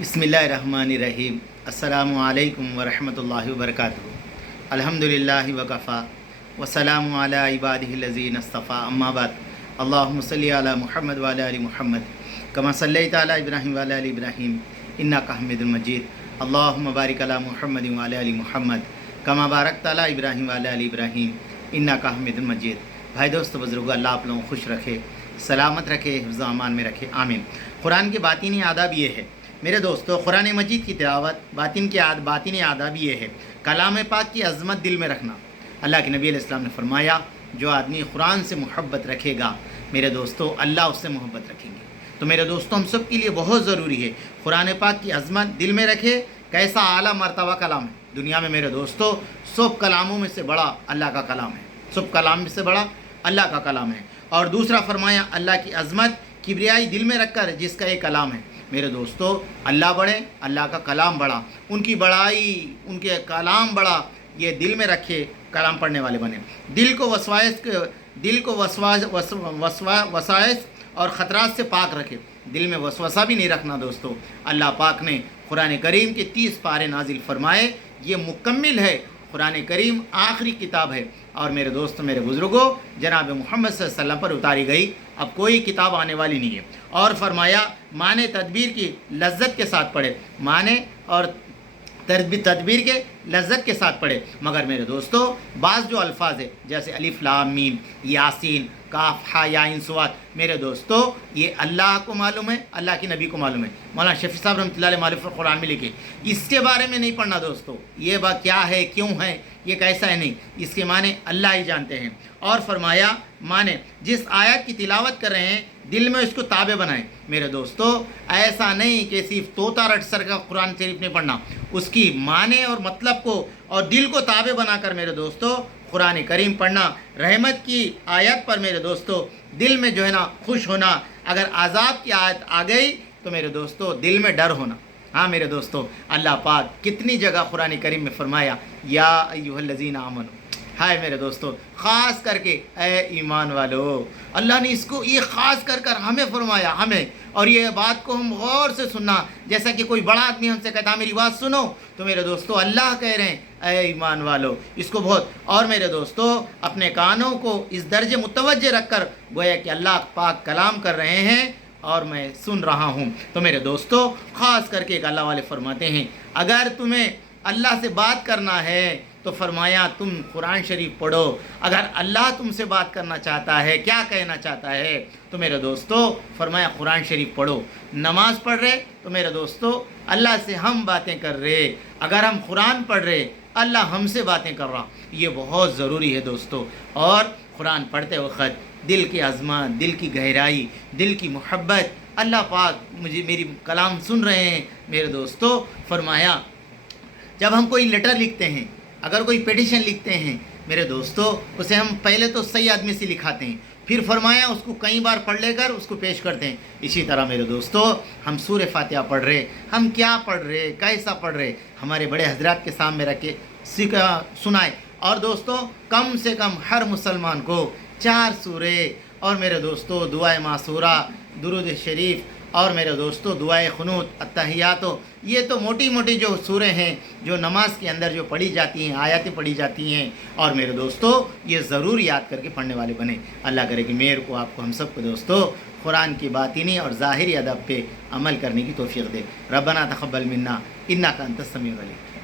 बिस्मिल्लाहिर्रहमानिर्रहीम। अस्सलामु अलैकुम वरहमतुल्लाहि वबरकातुहू। अल्हम्दुलिल्लाहि वकफ़ा वस्सलामु अला इबादिहिल्लज़ीना इस्तफ़ा, अम्मा बाद। अल्लाहुम्मा सल्लि अला मुहम्मद व अला आलि मुहम्मद कमा सल्लैता अला इब्राहीम व अला आलि इब्राहीम इन्नका हमीदुम मजीद। अल्लाहुम्मा बारिक अला मुहम्मद व अला आलि मुहम्मद कमा बारकता अला इब्राहीम व अला आलि इब्राहीम इन्नका हमीदुम मजीद। भाई दोस्तों बुज़ुर्गों, अल्लाह आप लोगों को खुश रखे, सलामत रखे, हिफ्ज़ अमान में रखे, आमीन। कुरान के बातिनी आदाब ये है मेरे दोस्तों, कुरान मजीद की तिलावत बातिनी आदाब ये है, कलाम पाक की अज़मत दिल में रखना। अल्लाह के नबी अलैहिस्सलाम ने फरमाया, जो आदमी कुरान से मोहब्बत रखेगा मेरे दोस्तों, अल्लाह उससे मोहब्बत रखेंगे। तो मेरे दोस्तों, हम सब के लिए बहुत ज़रूरी है कुरान पाक की अज़मत दिल में रखे। कैसा आला मर्तबा कलाम है दुनिया में मेरे दोस्तों, सब कलामों में से बड़ा अल्लाह का कलाम है, सब कलाम में से बड़ा अल्लाह का कलाम है। और दूसरा फरमाया, अल्लाह की अज़मत किबरियाई दिल में रखकर जिसका एक कलाम है मेरे दोस्तों, अल्लाह बड़े, अल्लाह का कलाम बड़ा, उनकी बड़ाई, उनके कलाम बड़ा, ये दिल में रखे कलाम पढ़ने वाले बने। दिल को वसवाइस और ख़तरात से पाक रखे, दिल में वसवसा भी नहीं रखना दोस्तों। अल्लाह पाक ने कुरान करीम के 30 पारे नाजिल फरमाए, ये मुकम्मिल है। कुरान करीम आखिरी किताब है और मेरे दोस्तों, मेरे बुज़ुर्गों, जनाब मुहम्मद सल्लल्लाहु अलैहि वसल्लम पर उतारी गई, अब कोई किताब आने वाली नहीं है। और फरमाया, माने तदबीर की लज्जत के साथ पढ़े, माने और तदबीर के लज्जत के साथ पढ़े। मगर मेरे दोस्तों, बाज़ जो अल्फाज है जैसे अलिफ लाम मीम, यासीन, काफ हा या इन स्वाद, मेरे दोस्तों ये अल्लाह को मालूम है, अल्लाह के नबी को मालूम है। मौलाना शफी साहब रहमतुल्लाह अलैह मारिफत कुरान में लिखे, इसके बारे में नहीं पढ़ना दोस्तों, ये बात क्या है, क्यों है, ये कैसा है, नहीं, इसके माने अल्लाह ही जानते हैं। और फरमाया, माने जिस आयत की तिलावत कर रहे हैं दिल में उसको ताबे बनाएं। मेरे दोस्तों, ऐसा नहीं कि सिर्फ तोता रट सर का कुरान शरीफ नहीं पढ़ना, उसकी माने और मतलब को और दिल को ताबे बनाकर मेरे दोस्तों कुरान करीम पढ़ना। रहमत की आयत पर मेरे दोस्तों दिल में जो है ना खुश होना, अगर आज़ाब की आयत आ गई तो मेरे दोस्तों दिल में डर होना। हाँ मेरे दोस्तों, अल्लाह पाक कितनी जगह कुरान करीम में फरमाया, या अय्युहल्लज़ीना आमनू। हाय मेरे दोस्तों, ख़ास करके ए ईमान वालों, अल्लाह ने इसको ये ख़ास कर हमें फरमाया, हमें। और ये बात को हम गौर से सुनना, जैसा कि कोई बड़ा आदमी हमसे कहता मेरी बात सुनो, तो मेरे दोस्तों अल्लाह कह रहे हैं ए ईमान वालों, इसको बहुत। और मेरे दोस्तों, अपने कानों को इस दर्जे मुतवज्जे रख कर गोया कि अल्लाह पाक कलाम कर रहे हैं और मैं सुन रहा हूँ। तो मेरे दोस्तों, ख़ास करके एक अल्लाह वाले फरमाते हैं, अगर तुम्हें अल्लाह से बात करना है तो फरमाया तुम कुरान शरीफ पढ़ो। अगर अल्लाह तुमसे बात करना चाहता है, क्या कहना चाहता है, तो मेरे दोस्तों फरमाया कुरान शरीफ पढ़ो। नमाज पढ़ रहे तो मेरे दोस्तों अल्लाह से हम बातें कर रहे, अगर हम कुरान पढ़ रहे अल्लाह हमसे बातें कर रहा, ये बहुत ज़रूरी है दोस्तों। और कुरान पढ़ते वक्त दिल की अज़मत, दिल की गहराई, दिल की मोहब्बत, अल्लाह पाक मुझे मेरी कलाम सुन रहे हैं। मेरे दोस्तों फरमाया, जब हम कोई लेटर लिखते हैं, अगर कोई पिटिशन लिखते हैं मेरे दोस्तों, उसे हम पहले तो सही आदमी से लिखाते हैं, फिर फरमाया उसको कई बार पढ़ लेकर उसको पेश करते हैं। इसी तरह मेरे दोस्तों, हम सूरह फातिहा पढ़ रहे, हम क्या पढ़ रहे, कैसा पढ़ रहे, हमारे बड़े हजरात के सामने रख के सुनाए। और दोस्तों, कम से कम हर मुसलमान को 4 सूरह और मेरे दोस्तों दुआए मासूरा, दुरूद शरीफ और मेरे दोस्तों दुआए खुनूत, अत्तहियातो, ये तो मोटी मोटी जो सूरह हैं जो नमाज के अंदर जो पढ़ी जाती हैं, आयतें पढ़ी जाती हैं, और मेरे दोस्तों ये ज़रूर याद करके पढ़ने वाले बने। अल्लाह करे कि मेरे को, आपको, हम सबको दोस्तों कुरान की बातिनी और ज़ाहिरी अदब पे अमल करने की तौफीक दे। रब्बना तक़ब्बल मिन्ना इन्नका अंतस समीउल अलीम।